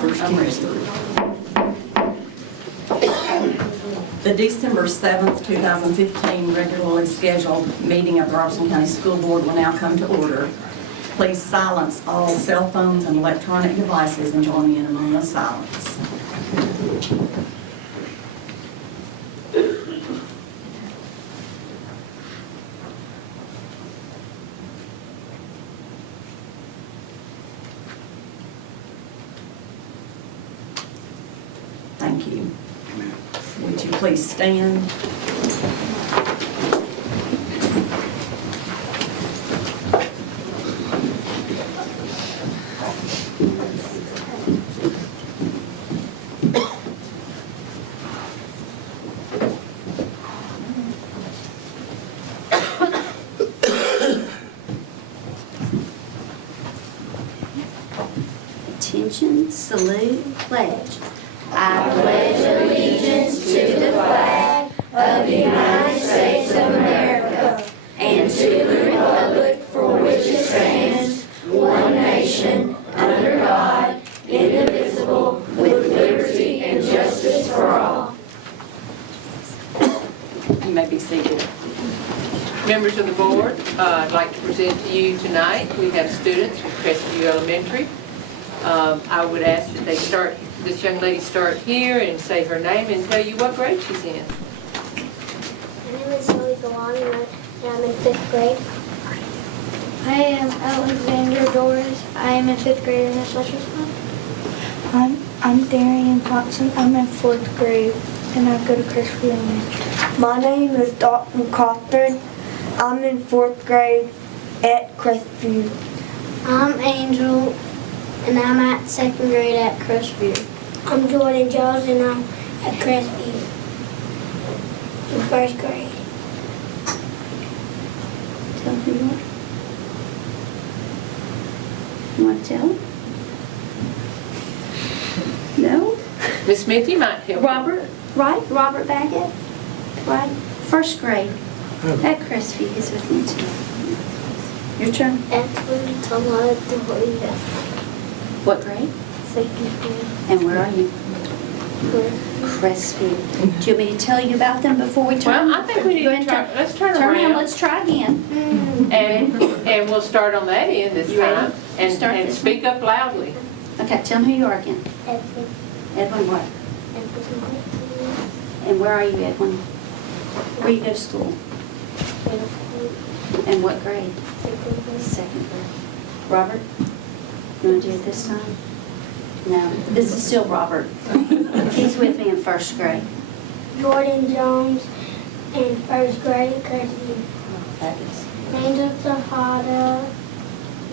Numbers 3. The December 7th, 2015 regularly scheduled meeting of the Robertson County School Board will now come to order. Please silence all cell phones and electronic devices and join me in a moment of silence. Thank you. Would you please stand? Attention, salute, pledge. I pledge allegiance to the flag of the United States of America and to the republic for which it stands, one nation, under God, indivisible, with liberty and justice for all. You may be seated. Members of the board, I'd like to present to you tonight, we have students from Crestview Elementary. I would ask that this young lady start here and say her name and tell you what grade she's in. My name is Zoe Galani and I'm in 5th grade. I am Alexander Doris. I am in 5th grade in Miss Fletcher's class. I'm Darian Thompson. I'm in 4th grade and I go to Crestview Elementary. My name is Dalton Cochran. I'm in 4th grade at Crestview. I'm Angel and I'm at 2nd grade at Crestview. I'm Jordan Jones and I'm at Crestview in 1st grade. Tell who you are. You want to tell? No? Miss Smith, you might help. Robert, right? Robert Baggett, right? 1st grade at Crestview is with me too. Your turn. Edwin Tamara Doria. What grade? 2nd grade. And where are you? Crestview. Do you want me to tell you about them before we turn? Well, I think we need Go to ahead try, and let's turn turn around. Let's try again. And we'll start on that end this You ready? time. And Start this speak up loudly. Okay, tell me who you are again. Edwin. Edwin what? Edwin. And where are you, Edwin? Where you go to school? And what grade? 2nd grade. Robert? You want to do it this time? No, this is still Robert. He's with me in 1st grade. Jordan Jones in 1st grade at Crestview. Fabulous. Angel Tejada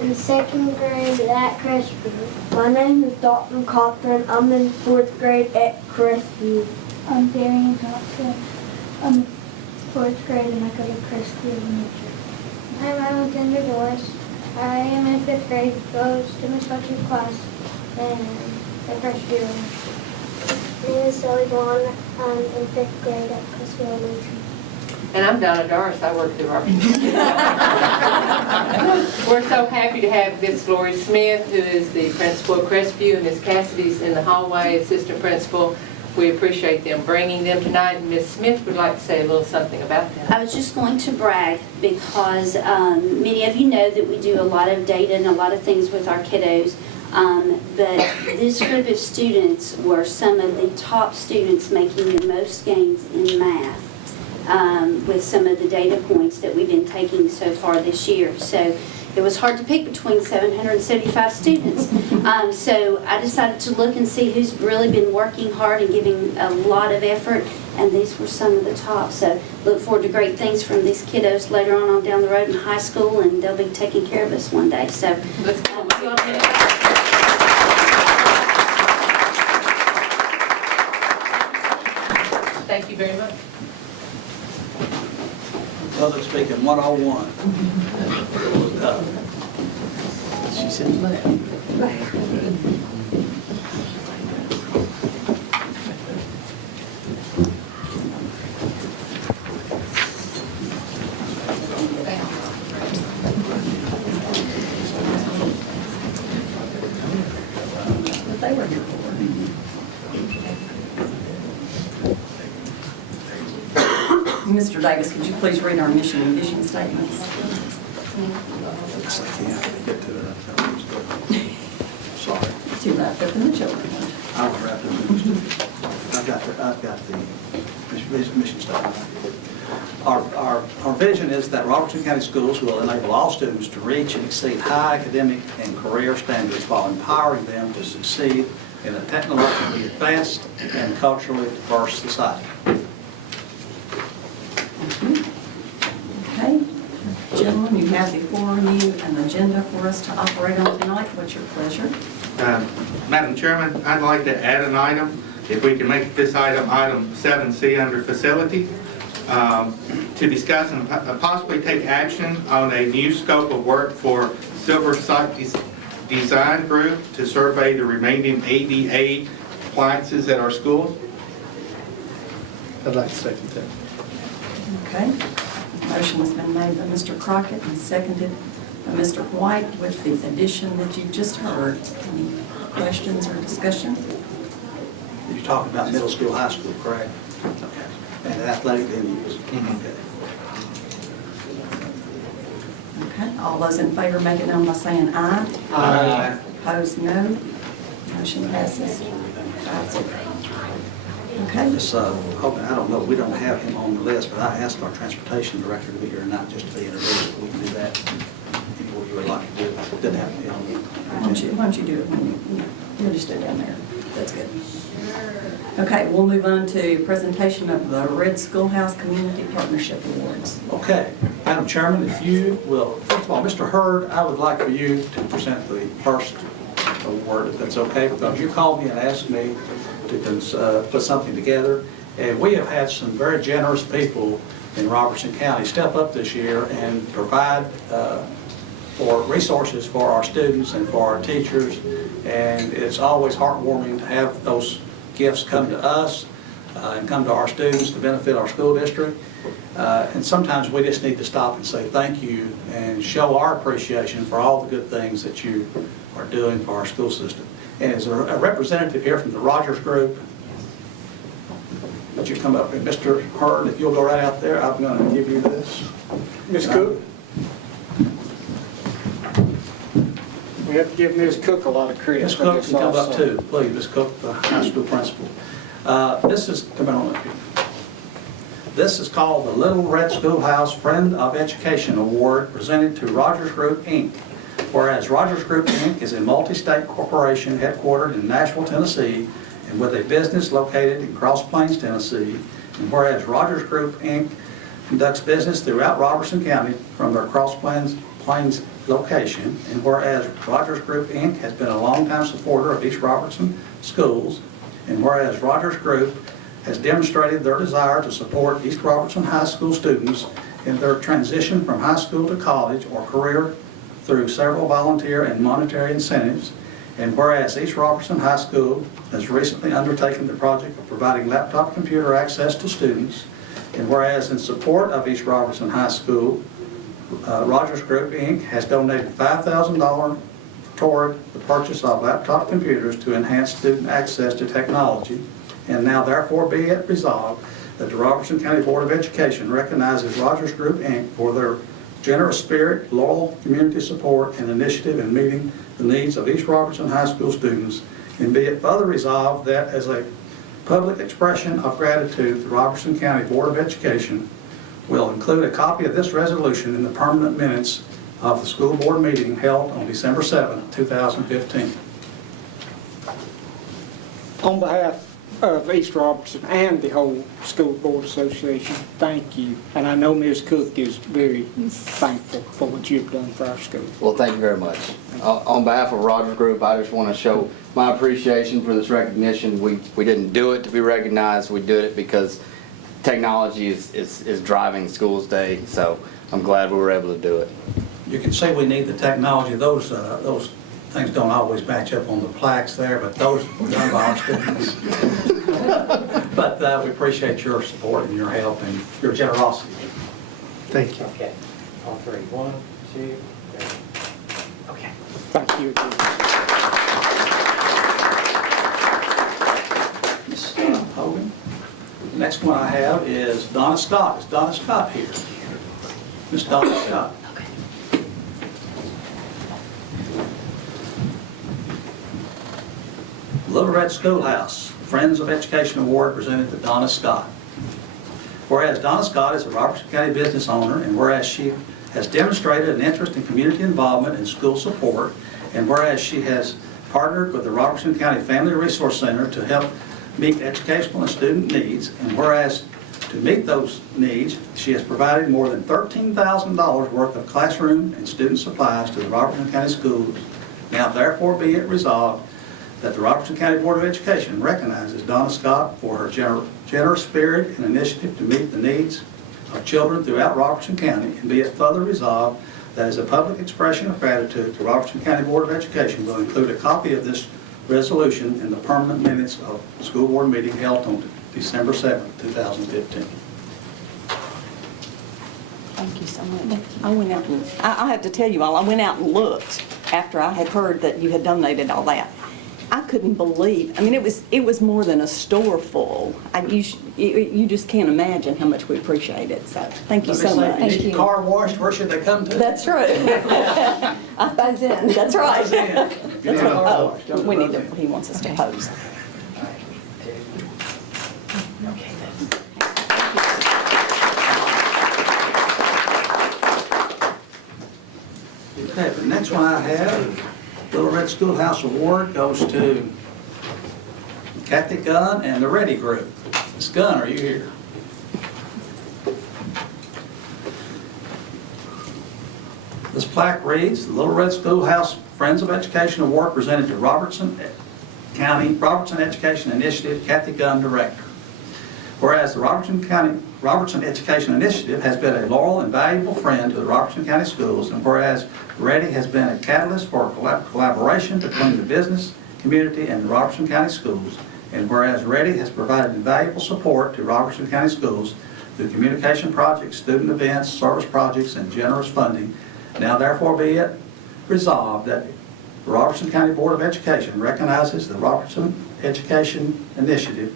in 2nd grade at Crestview. My name is Dalton Cochran. I'm in 4th grade at Crestview. I'm Darian Thompson. I'm in 4th grade and I go to Crestview Elementary. I'm Alexander Doris. I am in 5th grade, goes to Miss Fletcher's class and at Crestview Elementary. My name is Zoe Galani. I'm in 5th grade at Crestview Elementary. And I'm Donna Doris, I work at the Robertson. We're so happy to have Miss Lori Smith, who is the principal of Crestview, and Miss Cassidy's in the hallway, assistant principal. We appreciate them bringing them tonight, and Miss Smith would like to say a little something about them. I was just going to brag because many of you know that we do a lot of data and a lot of things with our kiddos. But this group of students were some of the top students making the most gains in math with some of the data points that we've been taking so far this year. So it was hard to pick between 775 students. So I decided to look and see who's really been working hard and giving a lot of effort, and these were some of the top. So look forward to great things from these kiddos later on down the road in high school, and they'll be taking care of us one day. So Let's go. Thank you very much. Public speaking 101. She said left. They were here. Mr. Davis, could you please read our mission and vision statements? Yes, I can. Get to it. Sorry. Too wrapped up in the children. I was wrapped up in this. I've got the mission statement. Our vision is that Robertson County Schools will enable all students to reach and exceed high academic and career standards while empowering them to succeed in a technologically advanced and culturally diverse society. Okay. Gentlemen, you have before you an agenda for us to operate on tonight. What's your pleasure? Madam Chairman, I'd like to add an item, if we can make this item 7C under facility, to discuss and possibly take action on a new scope of work for Silver Site Design Group to survey the remaining ADA appliances at our schools. I'd like to second that. Okay. Motion has been made by Mr. Crockett and seconded by Mr. White with the addition that you just heard. Any questions or discussion? You're talking about middle school, high school, correct? Okay. And athletic venues. Okay. All those in favor make it known by saying aye. Aye. Opposed, no. Motion passes 5-0. Okay. This, I don't know, we don't have him on the list, but I asked our transportation director to be here tonight just to be introduced. We can do that before you would like to do it. Didn't have to be on the Why don't you do it when you'll just stay down there. That's good. Okay, we'll move on to presentation of the Red Schoolhouse Community Partnership Awards. Okay, Madam Chairman, if you will, first of all, Mr. Hurd, I would like for you to present the first award, if that's okay, because you called me and asked me to put something together. And we have had some very generous people in Robertson County step up this year and provide for resources for our students and for our teachers. And it's always heartwarming to have those gifts come to us and come to our students to benefit our school district. And sometimes we just need to stop and say thank you and show our appreciation for all the good things that you are doing for our school system. And as a representative here from the Rogers Group, would you come up? And Mr. Hurd, if you'll go right out there, I'm going to give you this. Ms. Cook? We have to give Ms. Cook a lot of credit. Ms. Cook, you come up too, please. Ms. Cook, the high school principal. This is, come on up here. This is called the Little Red Schoolhouse Friend of Education Award presented to Rogers Group, Inc. Whereas Rogers Group, Inc. is a multi-state corporation headquartered in Nashville, Tennessee, and with a business located in Cross Plains, Tennessee. And whereas Rogers Group, Inc. conducts business throughout Robertson County from their Cross Plains location. And whereas Rogers Group, Inc. has been a longtime supporter of East Robertson schools. And whereas Rogers Group has demonstrated their desire to support East Robertson High School students in their transition from high school to college or career through several volunteer and monetary incentives. And whereas East Robertson High School has recently undertaken the project of providing laptop computer access to students. And whereas in support of East Robertson High School, Rogers Group, Inc. has donated $5,000 toward the purchase of laptop computers to enhance student access to technology. And now therefore be it resolved that the Robertson County Board of Education recognizes Rogers Group, Inc. for their generous spirit, loyal community support, and initiative in meeting the needs of East Robertson High School students. And be it further resolved that as a public expression of gratitude, the Robertson County Board of Education will include a copy of this resolution in the permanent minutes of the school board meeting held on December 7, 2015. On behalf of East Robertson and the whole School Board Association, thank you. And I know Ms. Cook is very thankful for what you've done for our school. Well, thank you very much. On behalf of Rogers Group, I just want to show my appreciation for this recognition. We didn't do it to be recognized. We did it because technology is driving Schools Day, so I'm glad we were able to do it. You can see we need the technology. Those things don't always match up on the plaques there, but those were done by our students. But we appreciate your support and your help and your generosity. Thank you. Okay, all three. 1, 2, 3. Okay. Thank you again. Ms. Hogan? The next one I have is Donna Scott. Is Donna Scott here? Miss Donna Scott. Little Red Schoolhouse, Friends of Education Award presented to Donna Scott. Whereas Donna Scott is a Robertson County business owner, and whereas she has demonstrated an interest in community involvement and school support, and whereas she has partnered with the Robertson County Family Resource Center to help meet educational and student needs, and whereas to meet those needs, she has provided more than $13,000 worth of classroom and student supplies to the Robertson County schools. Now therefore be it resolved that the Robertson County Board of Education recognizes Donna Scott for her generous spirit and initiative to meet the needs of children throughout Robertson County, and be it further resolved that as a public expression of gratitude, the Robertson County Board of Education will include a copy of this resolution in the permanent minutes of the school board meeting held on December 7, 2015. Thank you so much. I went out and, I have to tell you all, I went out and looked after I had heard that you had donated all that. I couldn't believe, I mean, it was more than a store full. You just can't imagine how much we appreciate it, so thank you so much. If you need your car washed, where should they come to? That's right. I buzz in. That's right. Buzz in. That's right. Oh, we need to, he wants us to pose. Okay, the next one I have, Little Red Schoolhouse Award, goes to Kathy Gunn and the Ready Group. Ms. Gunn, are you here? This plaque reads, the Little Red Schoolhouse Friends of Education Award presented to Robertson Education Initiative, Kathy Gunn, Director. Whereas the Robertson Education Initiative has been a loyal and valuable friend to the Robertson County schools, and whereas Ready has been a catalyst for collaboration between the business community and the Robertson County schools, and whereas Ready has provided invaluable support to Robertson County schools through communication projects, student events, service projects, and generous funding, now therefore be it resolved that the Robertson County Board of Education recognizes the Robertson Education Initiative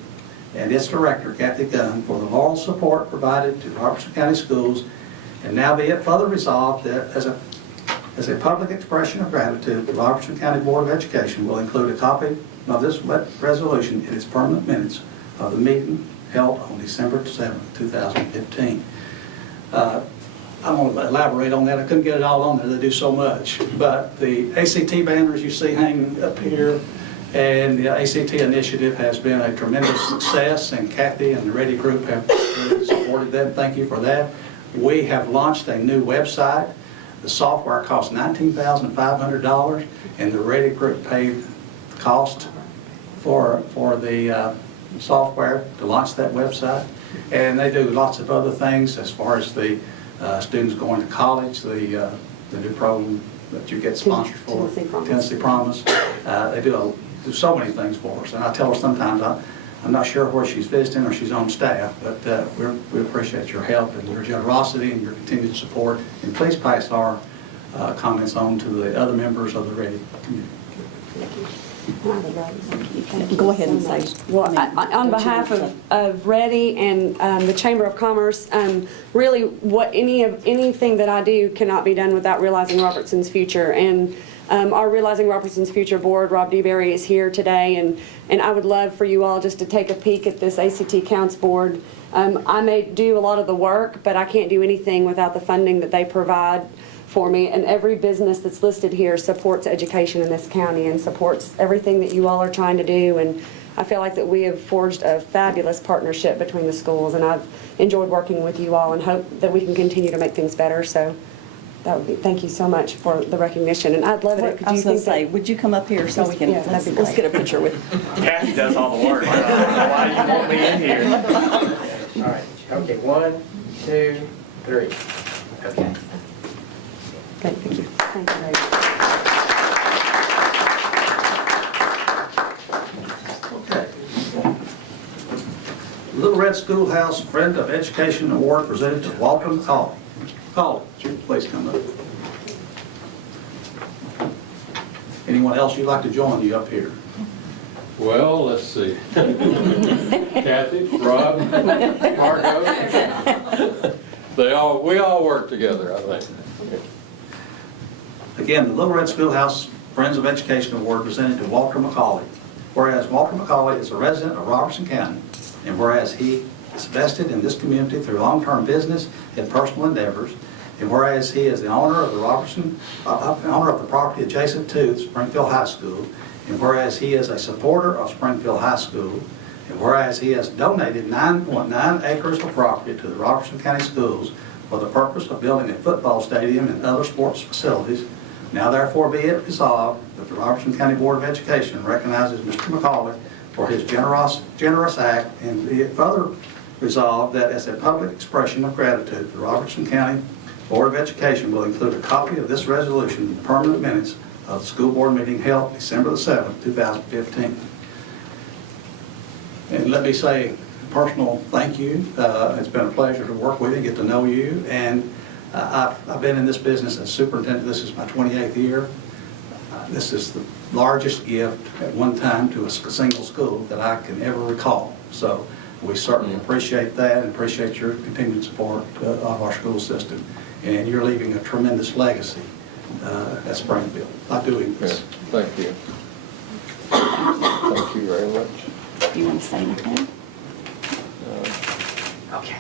and its director, Kathy Gunn, for the loyal support provided to Robertson County schools, and now be it further resolved that as a public expression of gratitude, the Robertson County Board of Education will include a copy of this resolution in its permanent minutes of the meeting held on December 7, 2015. I want to elaborate on that. I couldn't get it all on there. They do so much. But the ACT banners you see hanging up here and the ACT initiative has been a tremendous success, and Kathy and the Ready Group have really supported them. Thank you for that. We have launched a new website. The software cost $19,500, and the Ready Group paid the cost for the software to launch that website. And they do lots of other things as far as the students going to college, the new program that you get sponsored for, Tennessee Promise. They do so many things for us, and I tell her sometimes I'm not sure where she's visiting or she's on staff, but we appreciate your help and your generosity and your continued support. And please pass our comments on to the other members of the Ready community. Go ahead and say. Well, on behalf of Ready and the Chamber of Commerce, really anything that I do cannot be done without realizing Robertson's future. And our Realizing Robertson's Future board, Rob DeBerry, is here today, and I would love for you all just to take a peek at this ACT Counts board. I may do a lot of the work, but I can't do anything without the funding that they provide for me, and every business that's listed here supports education in this county and supports everything that you all are trying to do, and I feel like that we have forged a fabulous partnership between the schools, and I've enjoyed working with you all and hope that we can continue to make things better. So that would be, thank you so much for the recognition, and I'd love it. I was going to say, would you come up here so we can, Yeah, that'd be let's great. get a picture with. Kathy does all the work. I don't know why you want me in here. All right, okay, 1, 2, 3. Okay. Okay, thank you. Thank you very much. Okay. Little Red Schoolhouse Friend of Education Award presented to Walter Call. Call, would you please come up? Anyone else you'd like to join you up here? Well, let's see. Kathy, Rob, Marco. We all work together, I think. Again, the Little Red Schoolhouse Friends of Education Award presented to Walter McCauley. Whereas Walter McCauley is a resident of Robertson County, and whereas he is vested in this community through long-term business and personal endeavors, and whereas he is the owner of the owner of the property adjacent to Springfield High School, and whereas he is a supporter of Springfield High School, and whereas he has donated 9.9 acres of property to the Robertson County Schools for the purpose of building a football stadium and other sports facilities, now therefore be it resolved that the Robertson County Board of Education recognizes Mr. McCauley for his generous act, and be it further resolved that as a public expression of gratitude, the Robertson County Board of Education will include a copy of this resolution in the permanent minutes of the school board meeting held December the 7th, 2015. And let me say a personal thank you. It's been a pleasure to work with you, get to know you, and I've been in this business as superintendent. This is my 28th year. This is the largest gift at one time to a single school that I can ever recall. So we certainly appreciate that and appreciate your continued support of our school system. And you're leaving a tremendous legacy at Springfield by doing this. Yeah, thank you. Thank you very much. Do you want to say anything? Okay.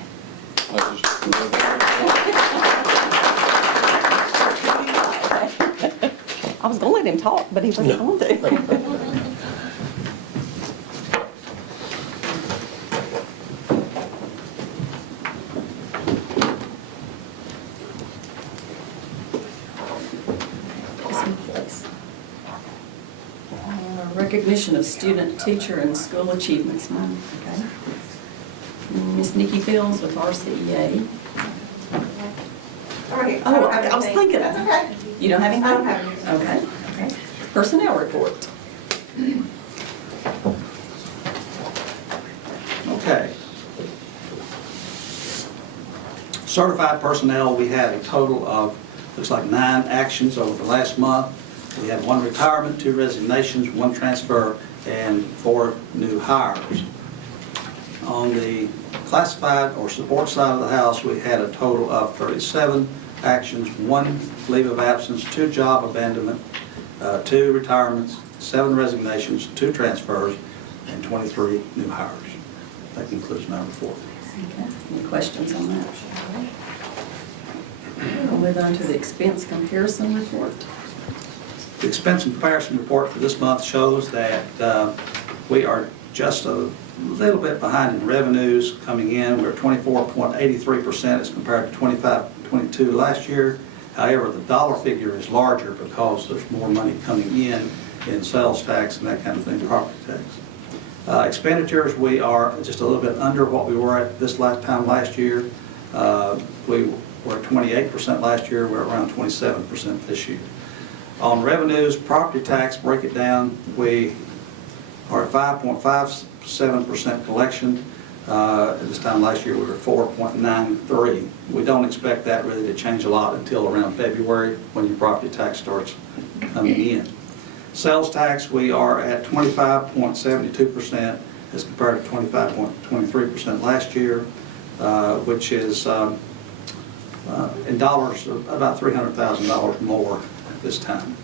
I was going to let him talk, but he wasn't going to. Recognition of student, teacher, and school achievements. Okay. Miss Nikki Fields with RCEA. Oh, I was thinking. That's okay. You don't have anything? I don't have anything. Okay. Personnel report. Okay. Certified personnel, we had a total of, looks like 9 actions over the last month. We had 1 retirement, 2 resignations, 1 transfer, and 4 new hires. On the classified or support side of the house, we had a total of 37 actions, 1 leave of absence, 2 job abandonment, 2 retirements, 7 resignations, 2 transfers, and 23 new hires. That concludes my report. Okay. Any questions on that? We'll move on to the expense comparison report. The expense and comparison report for this month shows that we are just a little bit behind in revenues coming in. We're at 24.83% as compared to 25.22 last year. However, the dollar figure is larger because there's more money coming in sales tax and that kind of thing, property tax. Expenditures, we are just a little bit under what we were at this time last year. We were at 28% last year. We're around 27% this year. On revenues, property tax, break it down, we are at 5.57% collection. At this time last year, we were 4.93. We don't expect that really to change a lot until around February when your property tax starts coming in. Sales tax, we are at 25.72% as compared to 25.23% last year, which is in dollars about $300,000 more at this time.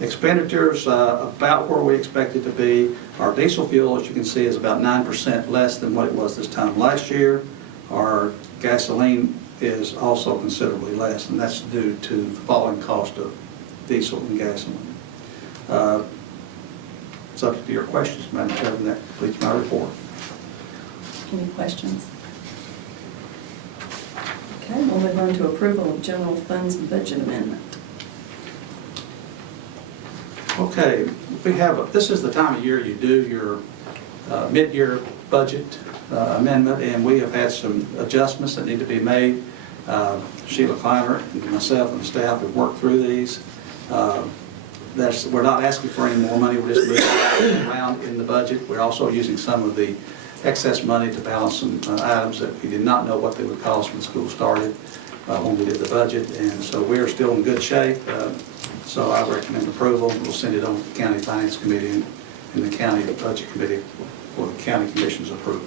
Expenditures about where we expect it to be. Our diesel fuel, as you can see, is about 9% less than what it was this time last year. Our gasoline is also considerably less, and that's due to the falling cost of diesel and gasoline. Subject to your questions, Madam Chairman, that completes my report. Any questions? Okay, we'll move on to approval of general funds budget amendment. Okay, this is the time of year you do your mid-year budget amendment, and we have had some adjustments that need to be made. Sheila Kleiner and myself and the staff have worked through these. We're not asking for any more money, we're just moving around in the budget. We're also using some of the excess money to balance some items that we did not know what they would cost when school started when we did the budget, and so we're still in good shape. So I recommend approval. We'll send it on to the County Finance Committee in the county budget committee for the county commission's approval.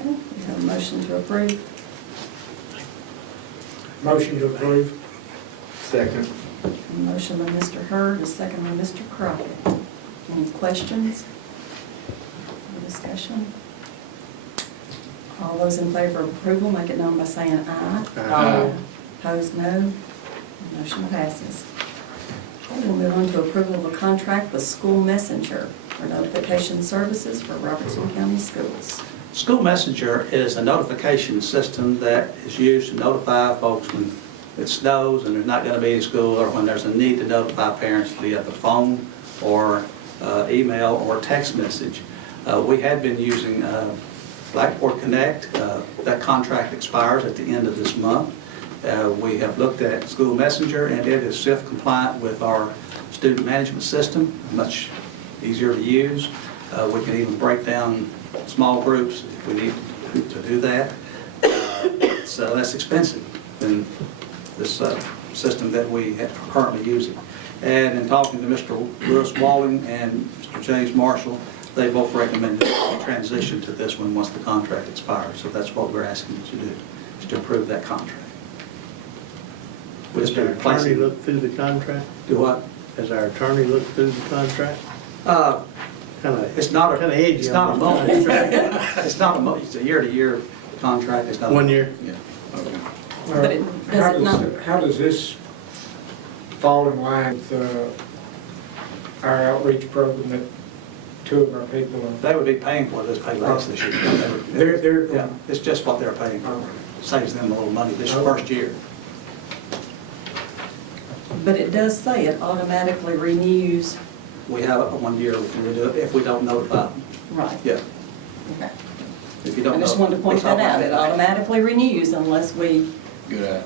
Okay, we have a motion to approve. Motion to approve. Second. A motion by Mr. Hurd, a second by Mr. Crockett. Any questions? Any discussion? All those in favor of approval, make it known by saying aye. Aye. Opposed, no. Motion passes. Okay, we'll move on to approval of a contract with School Messenger for notification services for Robertson County Schools. School Messenger is a notification system that is used to notify folks when it snows and there's not going to be any school, or when there's a need to notify parents via the phone or email or text message. We had been using Blackboard Connect. That contract expires at the end of this month. We have looked at School Messenger, and it is self-compliant with our student management system, much easier to use. We can even break down small groups if we need to do that. It's less expensive than this system that we are currently using. And in talking to Mr. Lewis Walling and Mr. James Marshall, they both recommended a transition to this one once the contract expires. So that's what we're asking you to do, is to approve that contract. Has our attorney looked through the contract? Do what? Has our attorney looked through the contract? It's not a, edgy it's not a on month. this. It's not a month, it's a year-to-year contract. It's not. 1 year? Yeah. But it does it not? How does this fall in line with our outreach program that two of our people are? They would be paying for this pay less this year. Yeah, it's just what they're paying for. Saves them a little money this first year. But it does say it automatically renews. We have a 1 year we can redo it if we don't notify them. Right. Yeah. Okay. If you don't. I just wanted to point that out. It automatically renews unless we, Good.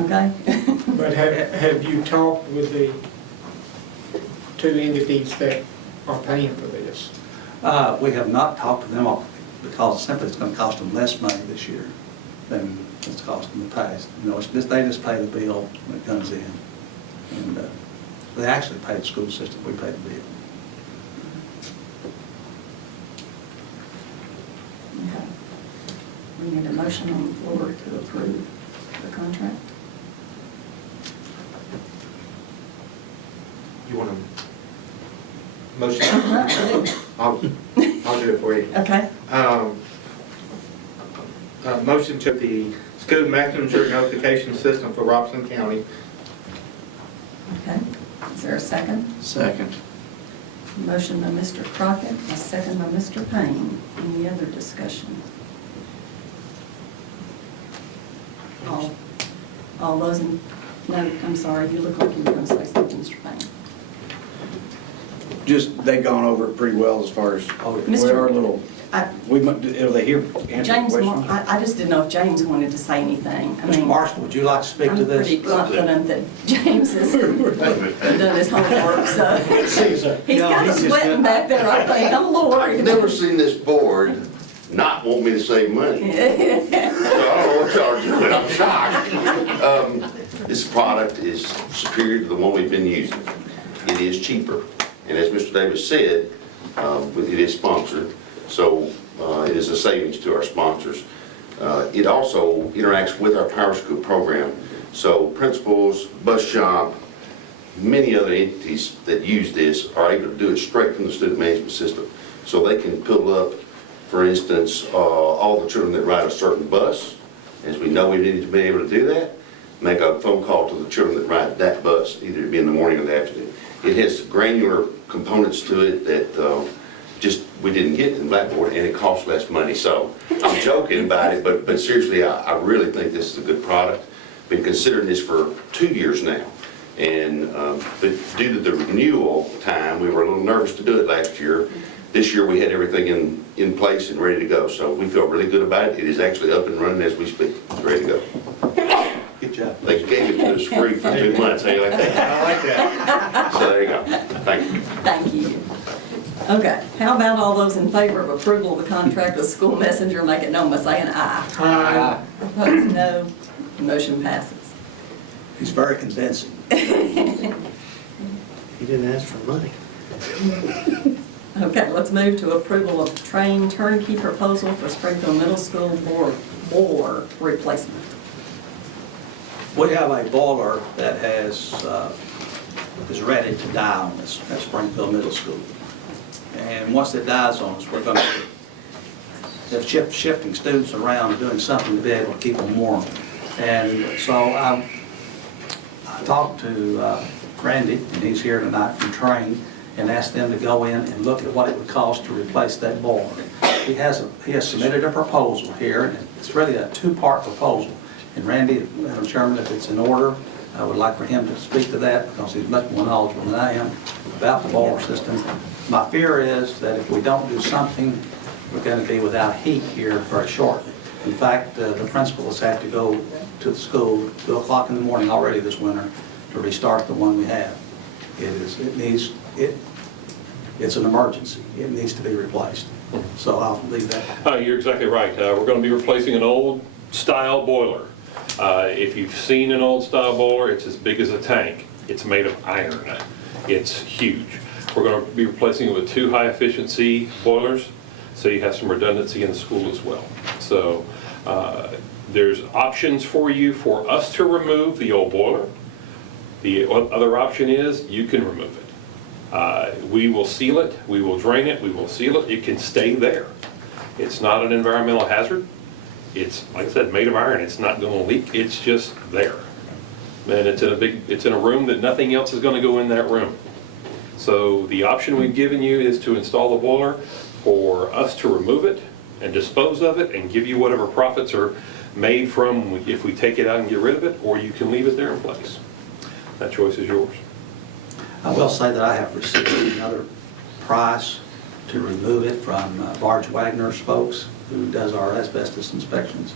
okay? But have you talked with the two entities that are paying for this? We have not talked to them because simply it's going to cost them less money this year than it's cost in the past. You know, it's just, they just pay the bill when it comes in. And they actually pay the school system, we pay the bill. Okay. We need a motion on the floor to approve the contract. You want a motion? I'll do it for you. Okay. Motion to the school messenger notification system for Robertson County. Okay. Is there a second? Second. Motion by Mr. Crockett, a second by Mr. Payne. Any other discussion? All those in, no, I'm sorry, you look like you were going to say something, Mr. Payne. Just, they've gone over it pretty well as far as, we are a little, are they here to answer the James, question? I just didn't know if James wanted to say anything. I Mr. mean, Marshall, would you like to speak to I'm this? pretty confident that James has done his homework, so. He's kind of sweating back there, I think. I'm a little worried. I've never seen this board not want me to save money. So I don't know what y'all are doing, I'm shocked. This product is superior to the one we've been using. It is cheaper, and as Mr. Davis said, it is sponsored, so it is a savings to our sponsors. It also interacts with our Power School program, so principals, bus shop, many other entities that use this are able to do it straight from the student management system. So they can pull up, for instance, all the children that ride a certain bus, as we know we need to be able to do that, make a phone call to the children that ride that bus, either it be in the morning or the afternoon. It has granular components to it that just we didn't get in Blackboard, and it costs less money. So I'm joking about it, but seriously, I really think this is a good product. Been considering this for 2 years now. And but due to the renewal time, we were a little nervous to do it last year. This year we had everything in place and ready to go. So we feel really good about it. It is actually up and running as we speak. It's ready to go. Good job. They gave it to us free for 2 months. How you like that? I like that. So there you go. Thank you. Thank you. Okay, how about all those in favor of approval of the contract with School Messenger, make it known by saying aye. Aye. Opposed, no. Motion passes. He's very convincing. He didn't ask for money. Okay, let's move to approval of train turnkey proposal for Springfield Middle School boiler replacement. We have a boiler that is ready to die on us at Springfield Middle School. And once it dies on us, we're going to shifting students around and doing something to be able to keep them warm. And so I talked to Randy, and he's here tonight from Train, and asked them to go in and look at what it would cost to replace that boiler. He has submitted a proposal here, and it's really a two-part proposal. And Randy, Madam Chairman, if it's in order, I would like for him to speak to that because he's much more knowledgeable than I am about the boiler system. My fear is that if we don't do something, we're going to be without heat here very shortly. In fact, the principal has had to go to the school at 2 o'clock in the morning already this winter to restart the one we have. It's an emergency. It needs to be replaced. So I'll leave that. You're exactly right. We're going to be replacing an old style boiler. If you've seen an old style boiler, it's as big as a tank. It's made of iron. It's huge. We're going to be replacing it with 2 high efficiency boilers, so you have some redundancy in the school as well. So there's options for you for us to remove the old boiler. The other option is you can remove it. We will seal it, we will drain it, we will seal it. It can stay there. It's not an environmental hazard. It's, like I said, made of iron. It's not going to leak. It's just there. And it's in a room that nothing else is going to go in that room. So the option we've given you is to install the boiler, for us to remove it and dispose of it and give you whatever profits are made from if we take it out and get rid of it, or you can leave it there in place. That choice is yours. I will say that I have received another price to remove it from Barge Wagner's folks, who does our asbestos inspections,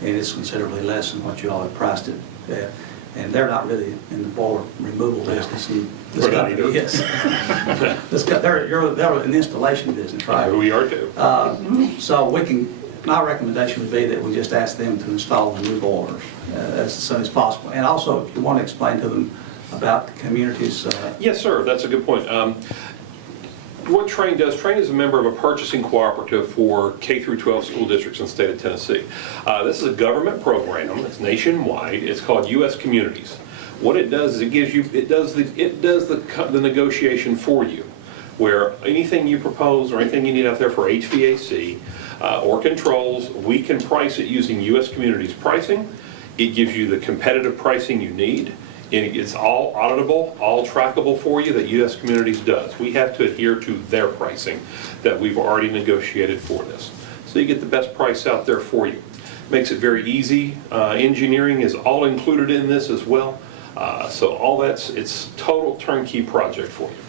and it's considerably less than what you all have priced it at. And they're not really in the boiler removal business. And this We're not company either. is. They're in the installation business, right? We are too. So my recommendation would be that we just ask them to install the new boilers as soon as possible. And also, if you want to explain to them about the communities. Yes, sir, that's a good point. What Train does, Train is a member of a purchasing cooperative for K through 12 school districts in the state of Tennessee. This is a government program. It's nationwide. It's called U.S. Communities. What it does is it does the negotiation for you, where anything you propose or anything you need out there for HVAC or controls, we can price it using U.S. Communities pricing. It gives you the competitive pricing you need. And it's all auditable, all trackable for you that U.S. Communities does. We have to adhere to their pricing that we've already negotiated for this. So you get the best price out there for you. Makes it very easy. Engineering is all included in this as well. So it's total turnkey project for you.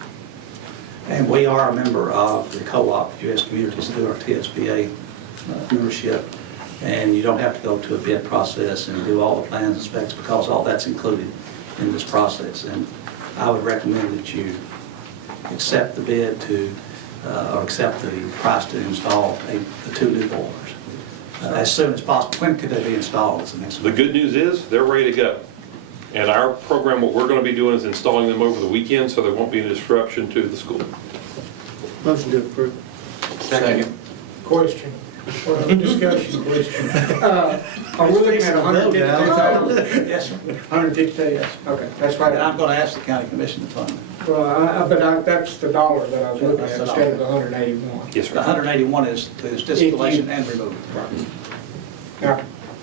And we are a member of the co-op, U.S. Communities, through our TSBA membership. And you don't have to go to a bid process and do all the plans and specs because all that's included in this process. And I would recommend that you accept the bid or accept the price to install the 2 new boilers as soon as possible. When could they be installed? Is the next The good news is they're ready to go. And our program, what we're going to be doing is installing them over the weekend so there won't be any disruption to the school. Motion to approve. Second. Question, or discussion question. Are we looking at 152,000? Yes, sir. 152, yes, okay, that's And right. I'm going to ask the county commission to fund it. But that's the dollar that I was looking at instead of the 181. Yes, The sir. 181 is installation and removal.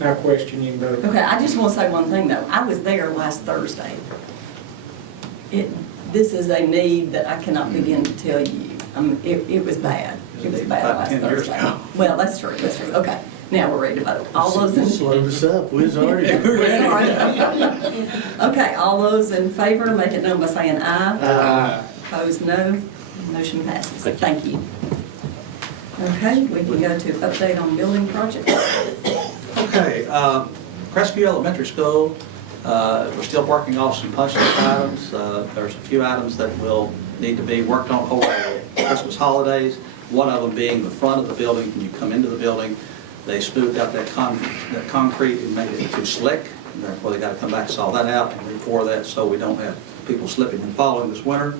Now questioning the, Okay, I just want to say one thing though. I was there last Thursday. This is a need that I cannot begin to tell you. It was bad. It was bad About last 10 years Thursday. ago. Well, that's true, that's true. Okay, now we're ready to vote. All those in. Slow this up, we was already. Okay, all those in favor, make it known by saying aye. Aye. Opposed, no. Motion passes. Thank you. Okay, we can go to update on building projects. Okay, Crestview Elementary School, we're still working off some punch list items. There's a few items that will need to be worked on over the Christmas holidays. One of them being the front of the building. When you come into the building, they smoothed out that concrete and made it too slick. And therefore, they got to come back and saw that out and re-pour that so we don't have people slipping and falling this winter.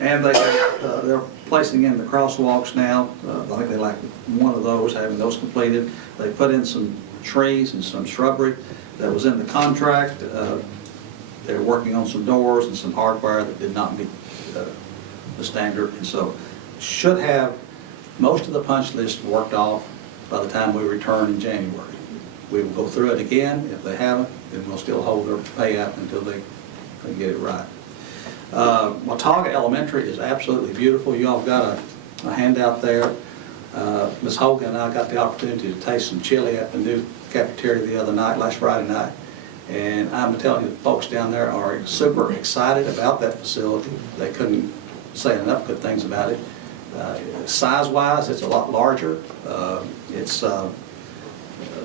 And they're placing in the crosswalks now. I think they like one of those, having those completed. They put in some trees and some shrubbery that was in the contract. They're working on some doors and some hardware that did not meet the standard. And so should have most of the punch list worked off by the time we return in January. We will go through it again. If they haven't, then we'll still hold their pay out until they get it right. Watauga Elementary is absolutely beautiful. You all have got a handout there. Ms. Hogan and I got the opportunity to taste some chili at the new cafeteria the other night, last Friday night. And I'm telling you, the folks down there are super excited about that facility. They couldn't say enough good things about it. Size-wise, it's a lot larger. It's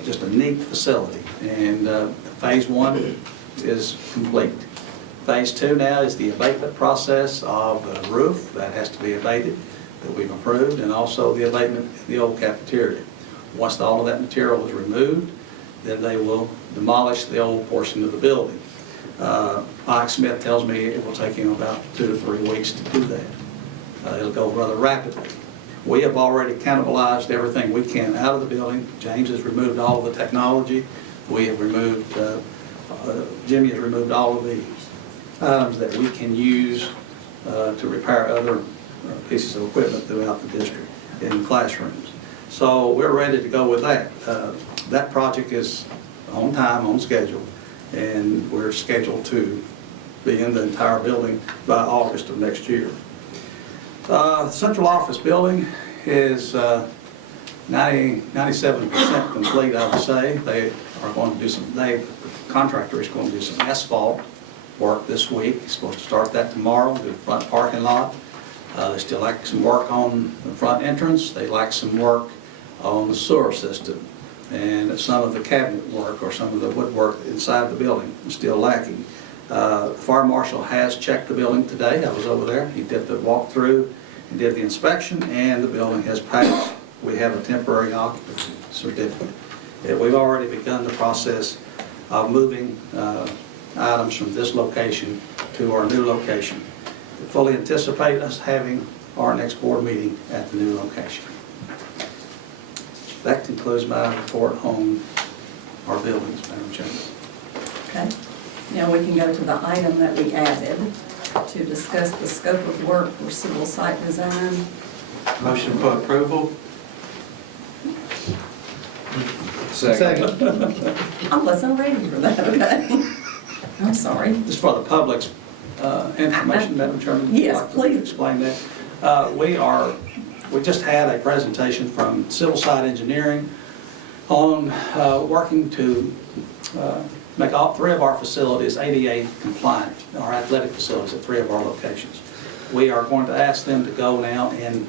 just a neat facility. And phase 1 is complete. Phase 2 now is the abatement process of the roof. That has to be abated, that we've approved, and also the abatement in the old cafeteria. Once all of that material is removed, then they will demolish the old portion of the building. Mike Smith tells me it will take him about 2 to 3 weeks to do that. It'll go rather rapidly. We have already cannibalized everything we can out of the building. James has removed all of the technology. We have removed, Jimmy has removed all of the items that we can use to repair other pieces of equipment throughout the district in classrooms. So we're ready to go with that. That project is on time, on schedule, and we're scheduled to be in the entire building by August of next year. The central office building is 97% complete, I would say. They are going to do the contractor is going to do some asphalt work this week. He's supposed to start that tomorrow, do the front parking lot. They still like some work on the front entrance. They like some work on the sewer system. And some of the cabinet work or some of the woodwork inside the building is still lacking. The fire marshal has checked the building today. I was over there. He did the walkthrough and did the inspection, and the building has passed. We have a temporary occupancy certificate. We've already begun the process of moving items from this location to our new location. We fully anticipate us having our next board meeting at the new location. That concludes my report on our buildings, Madam Chairman. Okay. Now we can go to the item that we added to discuss the scope of work for civil site design. Motion for approval. Second. I wasn't ready for that, okay? I'm sorry. Just for the public's information, Madam Chairman. Yes, I'd like to please. explain that. We just had a presentation from Civil Site Engineering on working to make all 3 of our facilities ADA compliant, our athletic facilities at 3 of our locations. We are going to ask them to go now and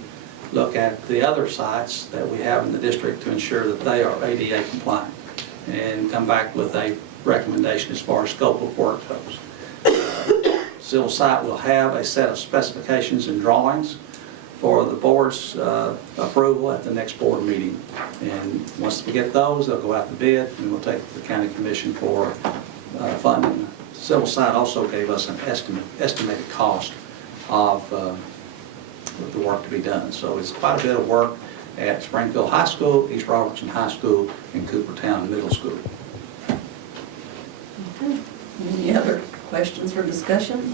look at the other sites that we have in the district to ensure that they are ADA compliant and come back with a recommendation as far as scope of work goes. Civil Site will have a set of specifications and drawings for the board's approval at the next board meeting. And once we get those, they'll go out to bid, and we'll take the county commission for funding. Civil Site also gave us an estimated cost of the work to be done. So it's quite a bit of work at Springfield High School, East Robertson High School, and Coopertown Middle School. Okay. Any other questions or discussion?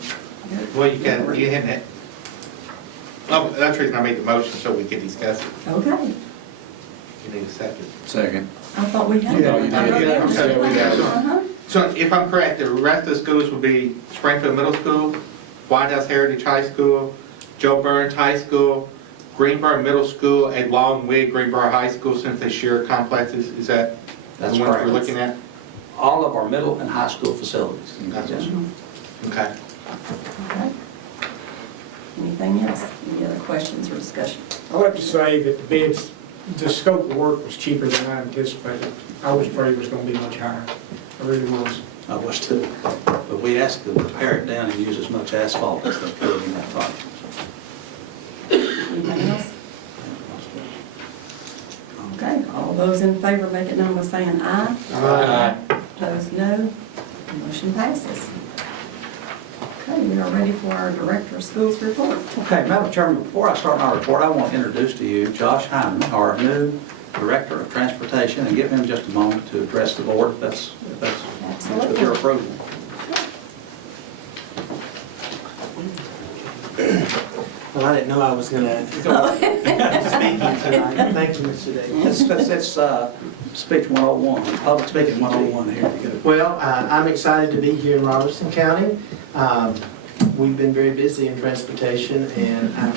Well, you hadn't had. Oh, that's the reason I made the motion, so we could discuss it. Okay. You need a second. Second. I thought we had. Yeah, you did. Okay, we got it. Uh-huh. So if I'm correct, the rest of the schools will be Springfield Middle School, White House Heritage High School, Joe Burns High School, Greenboro Middle School, along with Greenboro High School, since they share complexes. Is that That's the one correct. we're looking at? All of our middle and high school facilities. Gotcha. Yes, sir. Okay. Okay. Anything else? Any other questions or discussion? I'd like to say that the bids, the scope of work was cheaper than I anticipated. I was afraid it was going to be much higher. I really was. I was too. But we asked them to pare it down and use as much asphalt as they could in that project. Anything else? Okay, all those in favor make it known by saying aye. Aye. Opposed, no. Motion passes. Okay. Okay, we are ready for our Director of Schools report. Okay, Madam Chairman, before I start my report, I want to introduce to you Josh Hyman, our new Director of Transportation, and give him just a moment to address the board, if that's with your approval. Well, I didn't know I was going to speak tonight. Thank you, Mr. Davis. It's speech 101, public speaking 101 here. Well, I'm excited to be here in Robertson County. We've been very busy in transportation, and I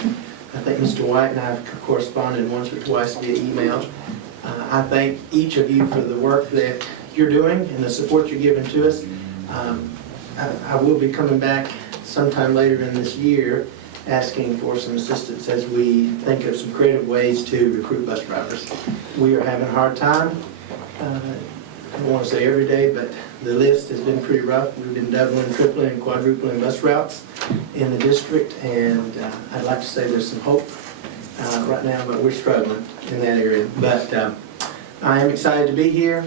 think Mr. White and I have corresponded once or twice via email. I thank each of you for the work that you're doing and the support you're giving to us. I will be coming back sometime later in this year asking for some assistance as we think of some creative ways to recruit bus drivers. We are having a hard time. I don't want to say every day, but the list has been pretty rough. We've been doubling, tripling, and quadrupling bus routes in the district, and I'd like to say there's some hope right now, but we're struggling in that area. But I am excited to be here.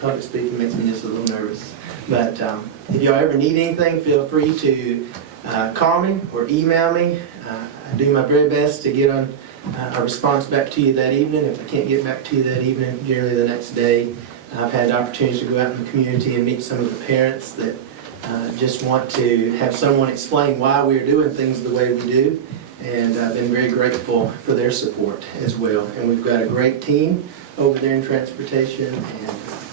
Public speaking makes me just a little nervous. But if y'all ever need anything, feel free to call me or email me. I do my very best to get on a response back to you that evening. If I can't get back to you that evening, generally the next day. I've had the opportunity to go out in the community and meet some of the parents that just want to have someone explain why we're doing things the way we do. And I've been very grateful for their support as well. And we've got a great team over there in transportation. And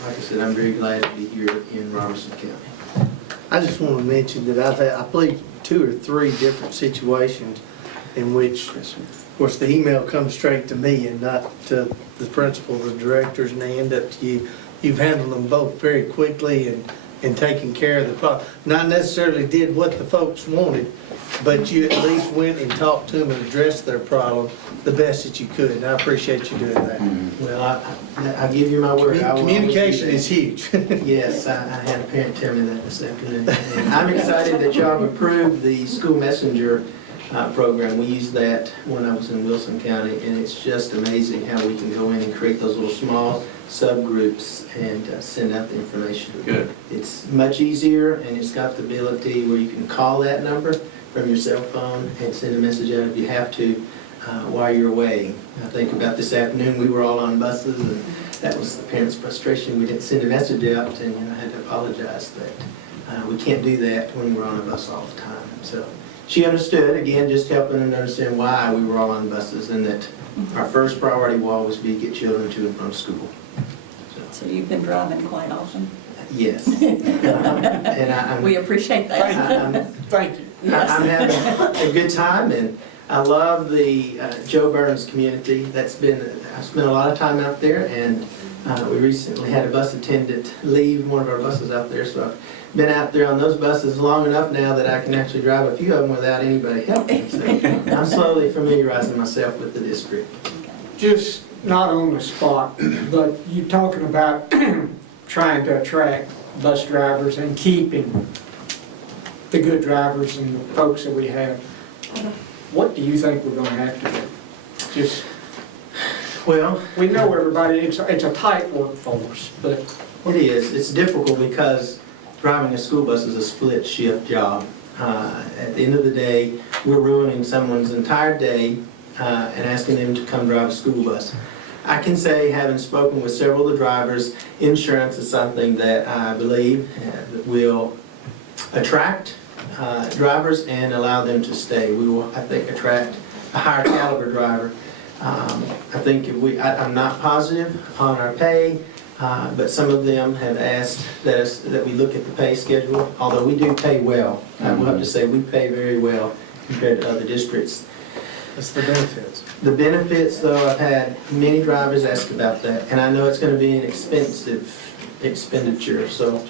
like I said, I'm very glad to be here in Robertson County. I just want to mention that I played 2 or 3 different situations in which, of course, the email comes straight to me and not to the principal, the directors, and they end up to you. You've handled them both very quickly and taken care of the problem. Not necessarily did what the folks wanted, but you at least went and talked to them and addressed their problem the best that you could, and I appreciate you doing that. Well, I give you my word. Communication is huge. Yes, I had a parent tell me that this afternoon. And I'm excited that y'all have approved the school messenger program. We used that when I was in Wilson County, and it's just amazing how we can go in and create those little small subgroups and send out the information. Good. It's much easier, and it's got the ability where you can call that number from your cell phone and send a message out if you have to while you're away. I think about this afternoon, we were all on buses, and that was the parents' frustration. We didn't send a message out, and I had to apologize that we can't do that when we're on a bus all the time. So she understood, again, just helping them understand why we were all on buses, and that our first priority will always be to get children to and from school. So you've been driving quite often? Yes. And we appreciate that. Thank you. I'm having a good time, and I love the Joe Burns community. I've spent a lot of time out there, and we recently had a bus attendant leave one of our buses out there, so I've been out there on those buses long enough now that I can actually drive a few of them without anybody helping. So I'm slowly familiarizing myself with the district. Just not on the spot, but you talking about trying to attract bus drivers and keeping the good drivers and the folks that we have. What do you think we're gonna have to do? Just, well, we know everybody, it's a tight workforce, but. It is. It's difficult because driving a school bus is a split shift job. At the end of the day, we're ruining someone's entire day and asking them to come drive a school bus. I can say, having spoken with several of the drivers, insurance is something that I believe will attract drivers and allow them to stay. We will, I think, attract a higher caliber driver. I think if I'm not positive on our pay, but some of them have asked that we look at the pay schedule, although we do pay well. I will have to say we pay very well compared to other districts. That's the benefits. The benefits, though, I've had many drivers ask about that, and I know it's going to be an expensive expenditure, so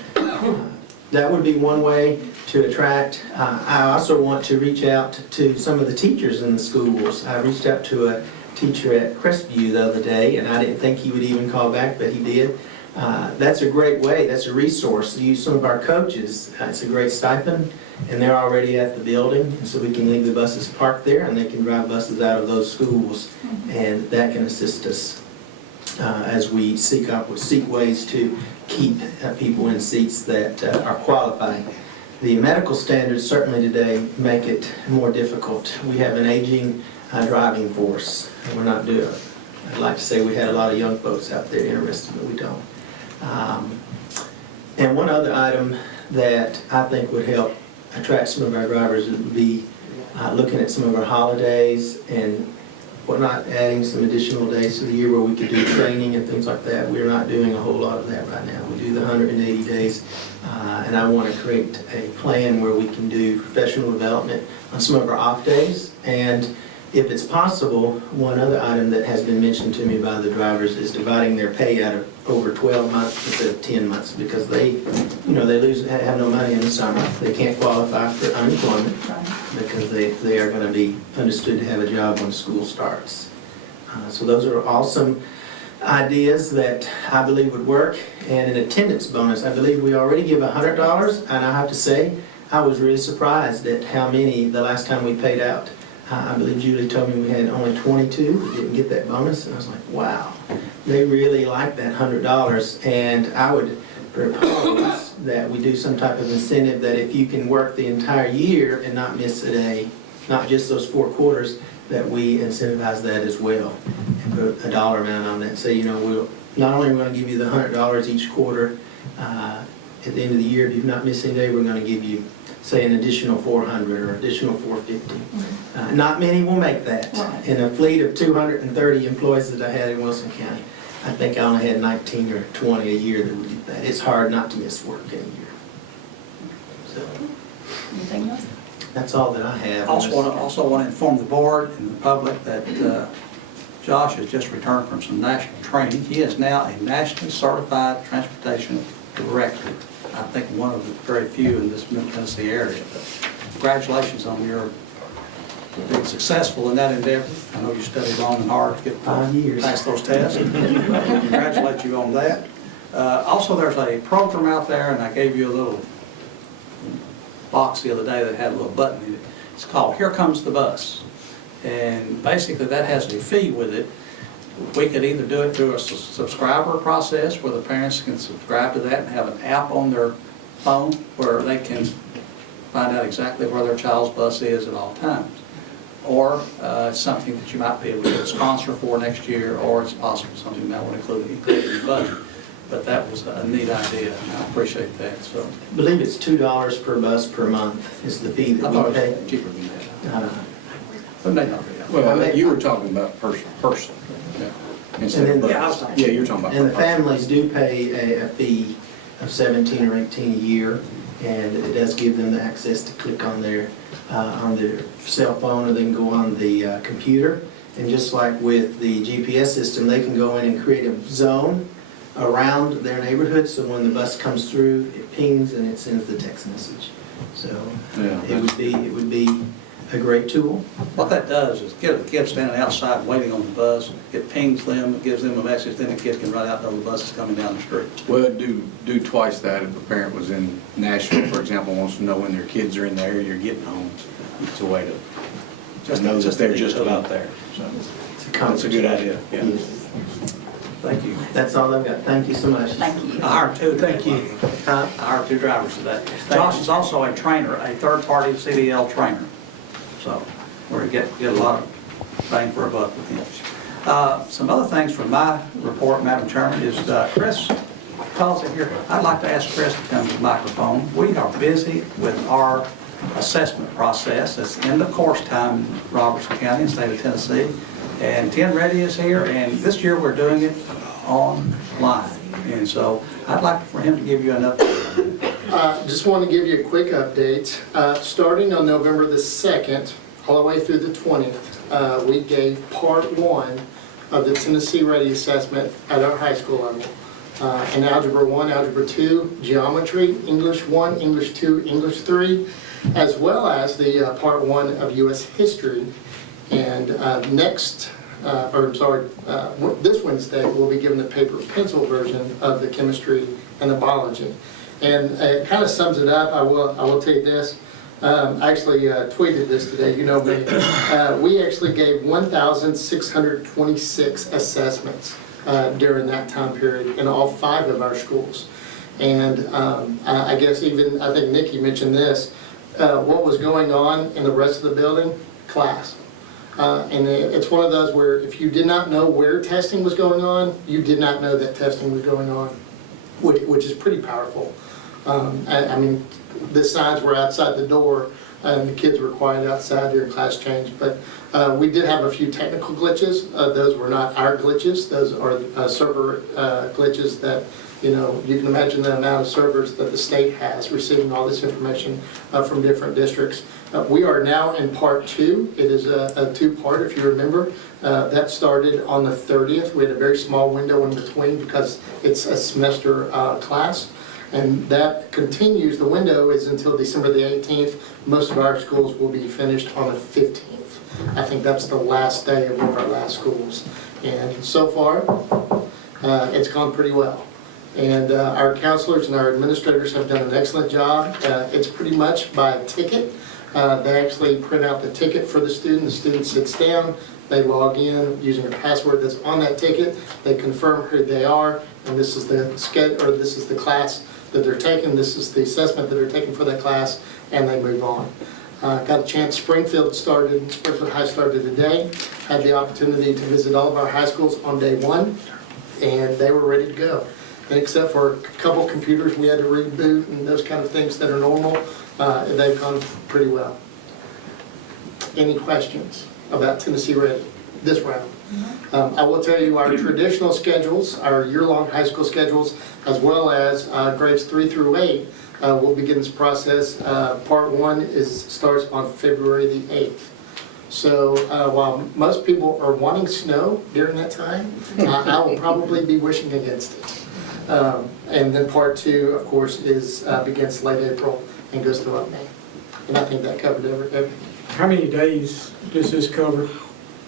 that would be one way to attract. I also want to reach out to some of the teachers in the schools. I reached out to a teacher at Crestview the other day, and I didn't think he would even call back, but he did. That's a great way. That's a resource to use some of our coaches. It's a great stipend, and they're already at the building, so we can leave the buses parked there, and they can drive buses out of those schools, and that can assist us as we seek ways to keep people in seats that are qualifying. The medical standards certainly today make it more difficult. We have an aging driving force, and we're not doing it. I'd like to say we had a lot of young folks out there interested, but we don't. And one other item that I think would help attract some of our drivers would be looking at some of our holidays and whatnot, adding some additional days to the year where we could do training and things like that. We're not doing a whole lot of that right now. We do the 180 days, and I want to create a plan where we can do professional development on some of our off days. And if it's possible, one other item that has been mentioned to me by the drivers is dividing their pay out of over 12 months instead of 10 months, because they have no money in the summer. They can't qualify for unemployment because they are going to be understood to have a job when school starts. So those are all some ideas that I believe would work. And an attendance bonus, I believe we already give $100, and I have to say, I was really surprised at how many the last time we paid out. I believe Julie told me we had only 22 that didn't get that bonus, and I was like, wow, they really like that $100. And I would propose that we do some type of incentive that if you can work the entire year and not miss a day, not just those 4 quarters, that we incentivize that as well and put a dollar amount on that. So, we'll not only are we going to give you the $100 each quarter at the end of the year, if you've not missed any day, we're going to give you, say, an additional $400 or additional $450. Not many will make that. In a fleet of 230 employees that I had in Wilson County, I think I only had 19 or 20 a year that would get that. It's hard not to miss work in a year. So, Anything else? that's all that I have. Also want to inform the board and the public that Josh has just returned from some national training. He is now a nationally certified transportation director. I think one of the very few in this Middle Tennessee area. But congratulations on your being successful in that endeavor. I know you studied long and hard to get 5 years. past those tests. Congratulate you on that. Also, there's a program out there, and I gave you a little box the other day that had a little button in it. It's called Here Comes the Bus. And basically that has a fee with it. We could either do it through a subscriber process where the parents can subscribe to that and have an app on their phone where they can find out exactly where their child's bus is at all times. Or it's something that you might be able to get a sponsor for next year, or it's possible something you might want to include in your budget. But that was a neat idea, and I appreciate that. So I believe it's $2 per bus per month is the fee that we pay. Cheaper than that. But may not be. Well, you were talking about person. Yeah. Instead of bus. Yeah, you're talking about. And the families do pay a fee of $17 or $18 a year, and it does give them the access to click on their cell phone, or they can go on the computer. And just like with the GPS system, they can go in and create a zone around their neighborhood, so when the bus comes through, it pings and it sends the text message. So it would be a great tool. What that does is get the kid standing outside waiting on the bus, it pings them, it gives them a message, then the kid can run out and know the bus is coming down the street. Well, do twice that if a parent was in Nashville, for example, wants to know when their kids are in the area you're getting home. It's a way to know that they're just about there. So it's a good idea. Yeah. Yes. Thank you. That's all I've got. Thank you so much. Thank you. I hired two. Thank you. I hired 2 drivers today. Josh is also a trainer, a third-party CDL trainer. So we're going to get a lot of bang for a buck with him. Some other things from my report, Madam Chairman, is Chris calls it here. I'd like to ask Chris to come to the microphone. We are busy with our assessment process. It's end of course time in Robertson County and state of Tennessee. And Tim Reddy is here, and this year we're doing it online. And so I'd like for him to give you an update. Just want to give you a quick update. Starting on November the 2nd, all the way through the 20th, we gave part 1 of the Tennessee Ready assessment at our high school level. In Algebra 1, Algebra 2, Geometry, English 1, English 2, English 3, as well as the part 1 of U.S. History. And this Wednesday, we'll be given the paper pencil version of the chemistry and the biology. And it kind of sums it up. I will tell you this. I actually tweeted this today. You know me. We actually gave 1,626 assessments during that time period in all 5 of our schools. And I guess even, I think Nikki mentioned this, what was going on in the rest of the building, class. And it's one of those where if you did not know where testing was going on, you did not know that testing was going on, which is pretty powerful. I mean, the signs were outside the door, and the kids were quiet outside during class change. But we did have a few technical glitches. Those were not our glitches. Those are server glitches that, you know, you can imagine the amount of servers that the state has receiving all this information from different districts. We are now in part 2. It is a 2-part, if you remember. That started on the 30th. We had a very small window in between because it's a semester class. And that continues. The window is until December the 18th. Most of our schools will be finished on the 15th. I think that's the last day of one of our last schools. And so far, it's gone pretty well. And our counselors and our administrators have done an excellent job. It's pretty much by ticket. They actually print out the ticket for the student sits down, they log in using a password that's on that ticket, they confirm who they are, and this is the this is the class that they're taking, this is the assessment that they're taking for that class, and they move on. Got a chance, Springfield High started today, had the opportunity to visit all of our high schools on day 1, and they were ready to go. And except for a couple computers we had to reboot and those kind of things that are normal, they've gone pretty well. Any questions about Tennessee Ready this round? I will tell you our traditional schedules, our year-long high school schedules, as well as grades 3 through 8, will begin this process. Part 1 starts on February the 8th. So while most people are wanting snow during that time, I will probably be wishing against it. And then part 2, of course, begins late April and goes throughout May. And I think that covered everything. How many days does this cover?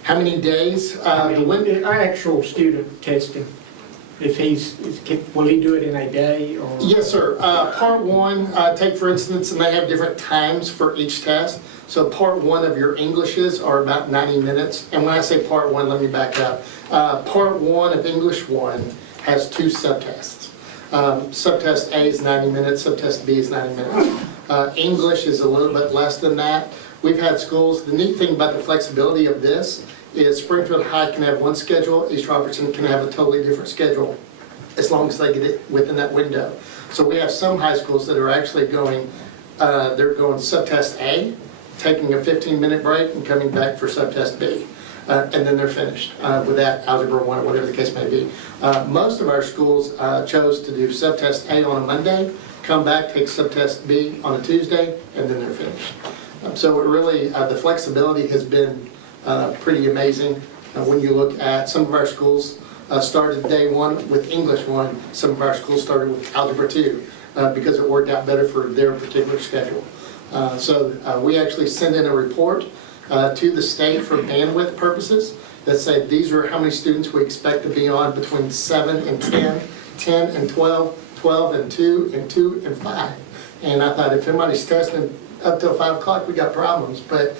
How many days? Actual student testing. If will he do it in a day or? Yes, sir. Part 1, take for instance, and they have different times for each test. So part 1 of your Englishes are about 90 minutes. And when I say part 1, let me back up. Part 1 of English 1 has 2 subtests. Subtest A is 90 minutes, subtest B is 90 minutes. English is a little bit less than that. We've had schools, the neat thing about the flexibility of this is Springfield High can have one schedule, East Robertson can have a totally different schedule, as long as they get it within that window. So we have some high schools that are actually going, they're going subtest A, taking a 15-minute break and coming back for subtest B. And then they're finished with that Algebra 1 or whatever the case may be. Most of our schools chose to do subtest A on a Monday, come back, take subtest B on a Tuesday, and then they're finished. So it really, the flexibility has been pretty amazing. When you look at some of our schools started day 1 with English 1, some of our schools started with Algebra 2 because it worked out better for their particular schedule. So we actually send in a report to the state for bandwidth purposes that say these are how many students we expect to be on between 7 and 10, 10 and 12, 12 and 2, and 2 and 5. And I thought if anybody's testing up till 5 o'clock, we got problems. But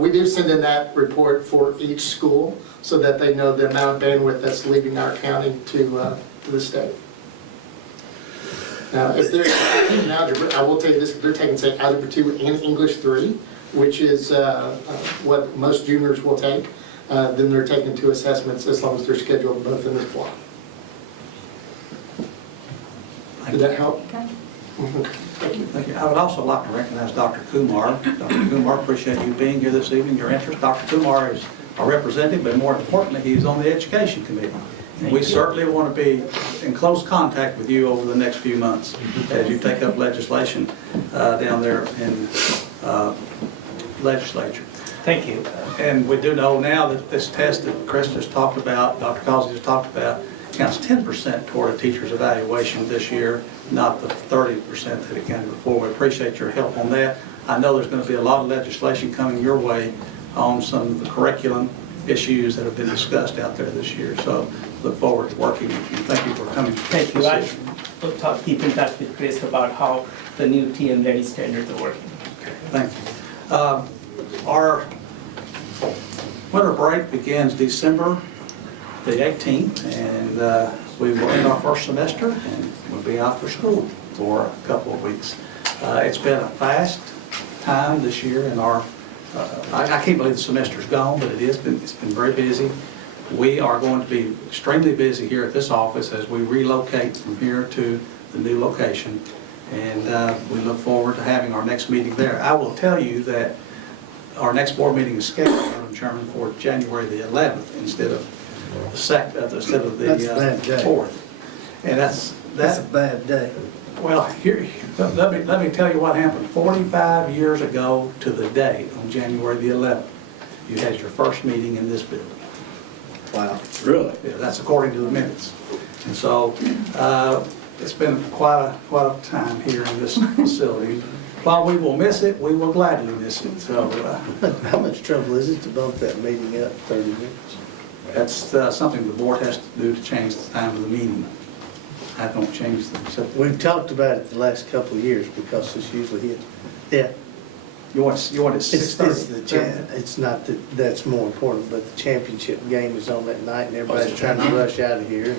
we do send in that report for each school so that they know the amount of bandwidth that's leaving our county to the state. Now, if they're taking algebra, I will tell you this, if they're taking, say, Algebra 2 and English 3, which is what most juniors will take, then they're taking 2 assessments as long as they're scheduled both in this block. Did that help? Okay. Thank you. Thank you. I would also like to recognize Dr. Kumar. Dr. Kumar, appreciate you being here this evening, your interest. Dr. Kumar is our representative, but more importantly, he's on the Education Committee. We certainly want to be in close contact with you over the next few months as you take up legislation down there in legislature. Thank you. And we do know now that this test that Chris just talked about, Dr. Causey just talked about, counts 10% toward a teacher's evaluation this year, not the 30% that it counted before. We appreciate your help on that. I know there's going to be a lot of legislation coming your way on some of the curriculum issues that have been discussed out there this year. So look forward to working with you. Thank you for coming. Thank you. I will keep in touch with Chris about how the new TM Ready standards are working. Okay, thank you. Our winter break begins December the 18th, and we will end our first semester and we'll be out for school for a couple of weeks. It's been a fast time this year in our, I can't believe the semester's gone, but it's been very busy. We are going to be extremely busy here at this office as we relocate from here to the new location. And we look forward to having our next meeting there. I will tell you that our next board meeting is scheduled, Madam Chairman, for January the 11th instead of the 4th. And that's a bad day. Well, here, let me tell you what happened. 45 years ago to the day, on January the 11th, you had your first meeting in this building. Wow, really? Yeah, that's according to the minutes. And so, it's been quite a time here in this facility. While we will miss it, we will gladly miss it. So, How much trouble is it to bump that meeting up 30 minutes? that's something the board has to do to change the time of the meeting. I don't change them. So We've talked about it the last couple of years because it's usually it. Yeah. you want it at 6:30? It's not that that's more important, but the championship game is on that night and everybody's trying to rush out of here.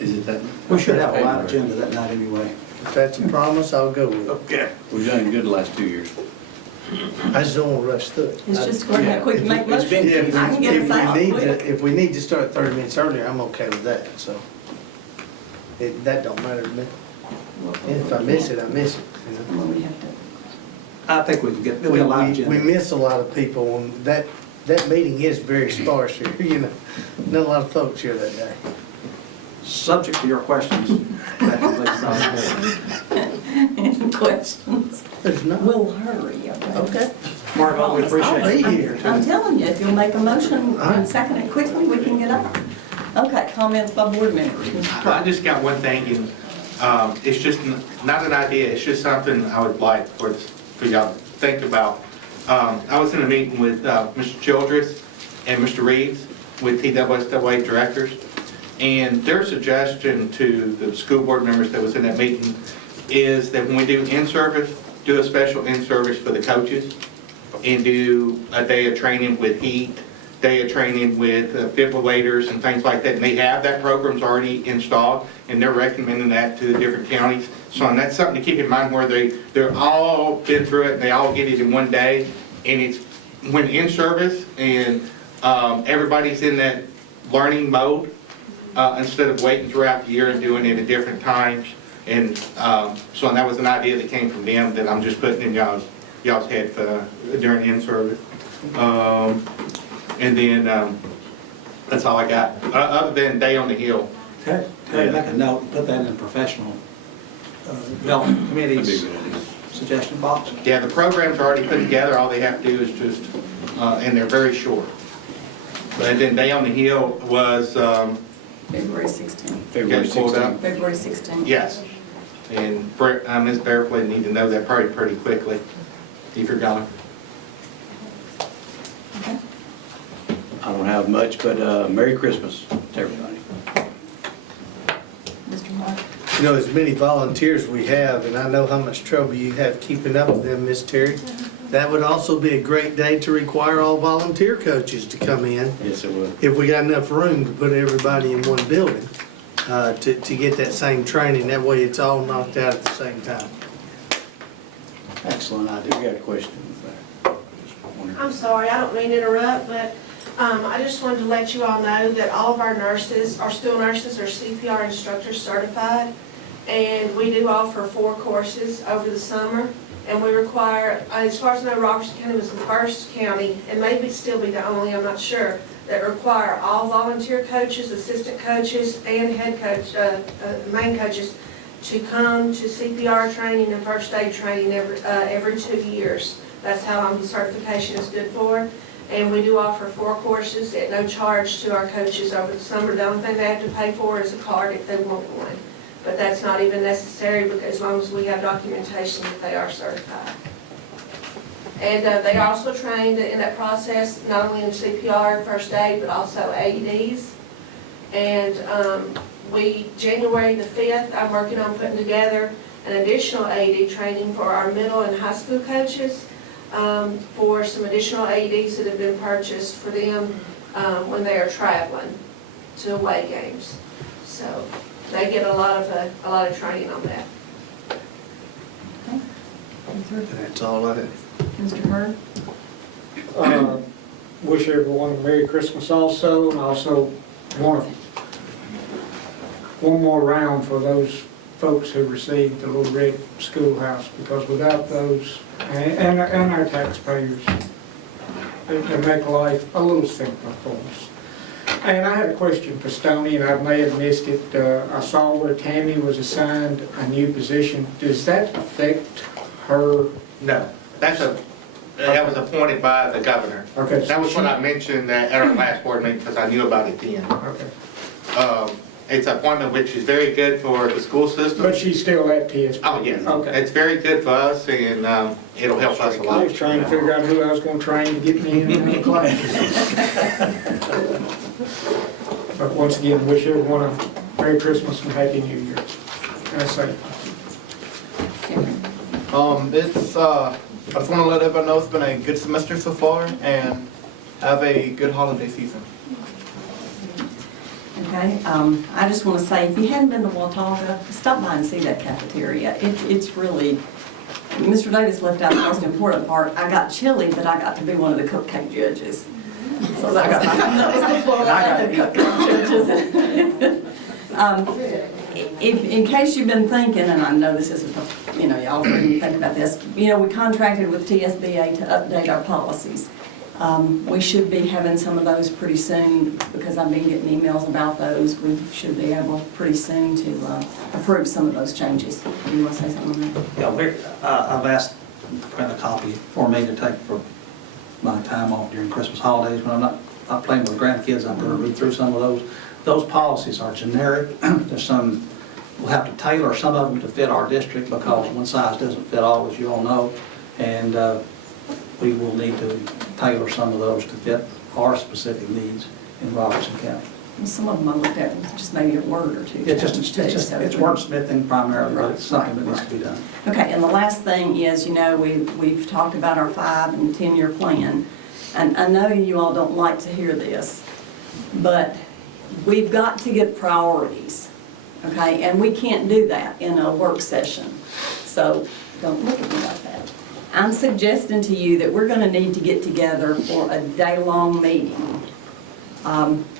Is it that? We should have a live agenda that night anyway. If that's a promise, I'll go with it. Okay. We've done good the last 2 years. I just don't want to rush through it. It's just going to quick make It's been- motion. I can get us out quick. If we need to start 30 minutes earlier, I'm okay with that, so. That don't matter to me. And if I miss it, I miss it. You know? Well, we have to. I think we can get a live agenda. We miss a lot of people, and that meeting is very sparse here, you know. Not a lot of folks here that day. Subject to your questions. That completes our report. Any questions? There's none. We'll hurry, Okay. Margot, we appreciate I'll be you. here. I'm telling you, if you'll make a motion and second it quickly, we can get up. Okay, comments by board members. I just got one thing, and it's just not an idea, it's just something I would like for y'all to think about. I was in a meeting with Mr. Childress and Mr. Reeves with TWSWA directors, and their suggestion to the school board members that was in that meeting is that when we do in-service, do a special in-service for the coaches and do a day of training with heat, day of training with defibrillators and things like that. And they have that program's already installed, and they're recommending that to the different counties. So and that's something to keep in mind where they're all been through it, and they all get it in one day. And it's when in service and everybody's in that learning mode instead of waiting throughout the year and doing it at different times. And so and that was an idea that came from them that I'm just putting in y'all's head for during in-service. And then that's all I got, other than Day on the Hill. Okay, make a note, and put that in professional development committee's suggestion box. Yeah, the program's already put together, all they have to do is just, and they're very short. But then Day on the Hill was, February 16th. February 16th. February 16th. yes. And Ms. Bearflint need to know that probably pretty quickly, if you're going. Okay. I don't have much, but Merry Christmas to everybody. Mr. Mark? You know, as many volunteers we have, and I know how much trouble you have keeping up with them, Miss Terry. That would also be a great day to require all volunteer coaches to come in. Yes, it would. If we got enough room to put everybody in one building, to get that same training. That way it's all knocked out at the same time. Excellent idea. We got a question there. I'm sorry, I don't mean to interrupt, but I just wanted to let you all know that all of our nurses, our school nurses, are CPR instructors certified, and we do offer 4 courses over the summer, and we require, as far as I know, Robertson County was the first county, and maybe still be the only, I'm not sure, that require all volunteer coaches, assistant coaches, and head coach, main coaches to come to CPR training and first aid training every 2 years. That's how long the certification is good for. And we do offer 4 courses at no charge to our coaches over the summer. The only thing they have to pay for is a card if they want one. But that's not even necessary because as long as we have documentation that they are certified. And they also trained in that process, not only in CPR, first aid, but also AEDs. And January the 5th, I'm working on putting together an additional AED training for our middle and high school coaches for some additional AEDs that have been purchased for them when they are traveling to away games. So they get a lot of training on that. That's all I have. Mr. Hurd? Wish everyone a Merry Christmas also, and also want one more round for those folks who received the Little Red Schoolhouse, because without those, and our taxpayers, it make life a little simpler for us. And I had a question for Stoney, and I may have missed it. I saw where Tammy was assigned a new position. Does that affect her? No, that was appointed by the governor. Okay. That was what I mentioned at our last board meeting, because I knew about it then. Okay. It's an appointment which is very good for the school system. But she's still at TSP? Oh, yes. Okay. It's very good for us, and it'll help us a lot. I was trying to figure out who I was going to train to get me in the class. But once again, wish everyone a Merry Christmas and Happy New Year. And a safe. I just want to let everybody know it's been a good semester so far, and have a good holiday season. Okay, I just want to say, if you hadn't been to Watauga, stop by and see that cafeteria. It's really, Mr. Davis left out the most important part. I got chili, but I got to be one of the cupcake judges. So that was the floor of the cupcake judges. In case you've been thinking, and I know this isn't, y'all didn't think about this, we contracted with TSBA to update our policies. We should be having some of those pretty soon, because I've been getting emails about those. We should be able pretty soon to approve some of those changes. Do you want to say something on that? Yeah, I've asked to print a copy for me to take for my time off during Christmas holidays. When I'm not playing with the grandkids, I'm going to read through some of those. Those policies are generic. There's some, we'll have to tailor some of them to fit our district, because one size doesn't fit all, as you all know. And we will need to tailor some of those to fit our specific needs in Robertson County. Well, some of them I looked at, just maybe a word or two. It's wordsmithing primarily, but it's something that needs to be done. Okay, and the last thing is, we've talked about our 5- and 10-year plan, and I know you all don't like to hear this, but we've got to get priorities, okay? And we can't do that in a work session, so don't look at me like that. I'm suggesting to you that we're going to need to get together for a day-long meeting.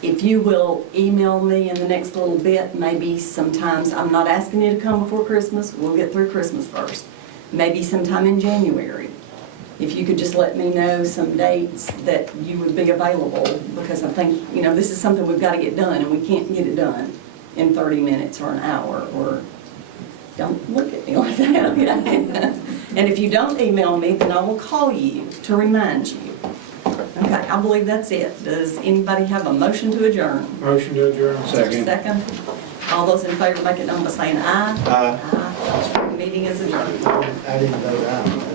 If you will email me in the next little bit, maybe sometimes, I'm not asking you to come before Christmas, we'll get through Christmas first. Maybe sometime in January. If you could just let me know some dates that you would be available, because I think, this is something we've got to get done, and we can't get it done in 30 minutes or an hour, or don't look at me like that, okay? And if you don't email me, then I will call you to remind you. Okay, I believe that's it. Does anybody have a motion to adjourn? Motion to adjourn. Second. All those in favor make it known by saying aye. Aye. Meeting is adjourned. I didn't vote aye.